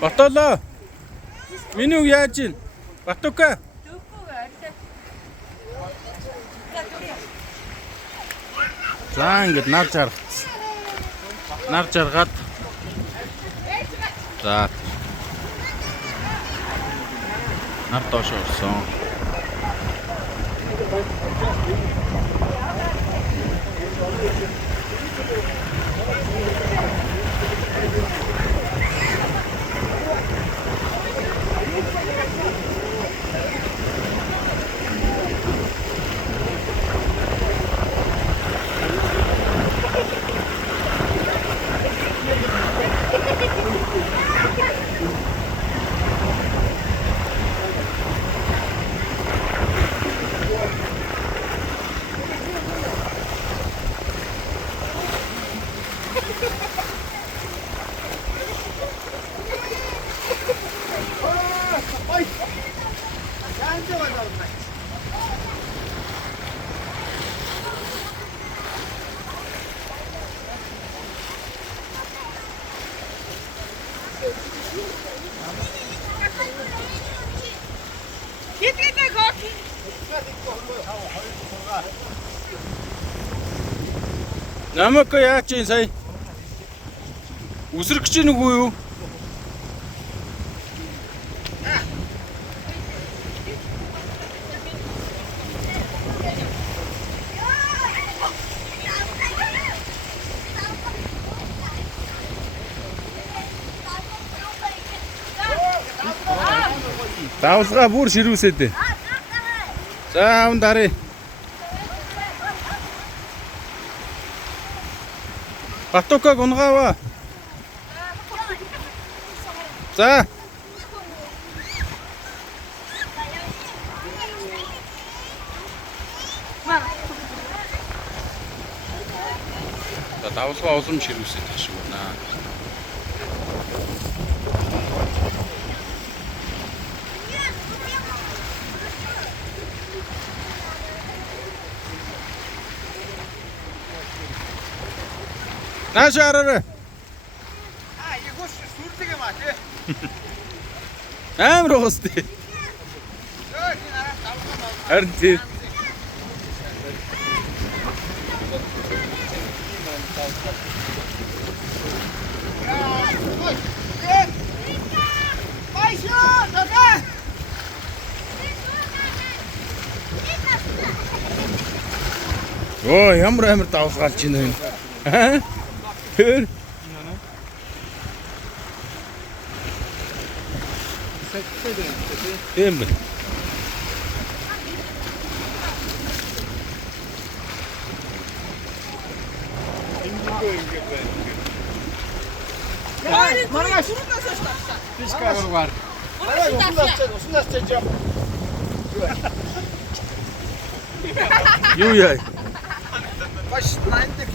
Батолоо. Миний үг яаж ийн? Батука. За ингэж нар жаргацсан. Нар жаргаад. За. Нар доош орсон. Намайг яаж чинь сая? Үсрэх гэж нүггүй юу? Давсгаа бүр ширүүсээд. За аван дарыг. Батукаг унгаава. За. Давсгаа улам ширүүсээд тааш байна. Нааш араа. 이거 술되게 맞지? Амар уустай. Харин тий. Оо ямар амар давсгалж байна вэ? Аа? Хэр? Тийм бэ. Маргааш. Пишка вар. Уснаас чаж. Юу яа? Баш найндаг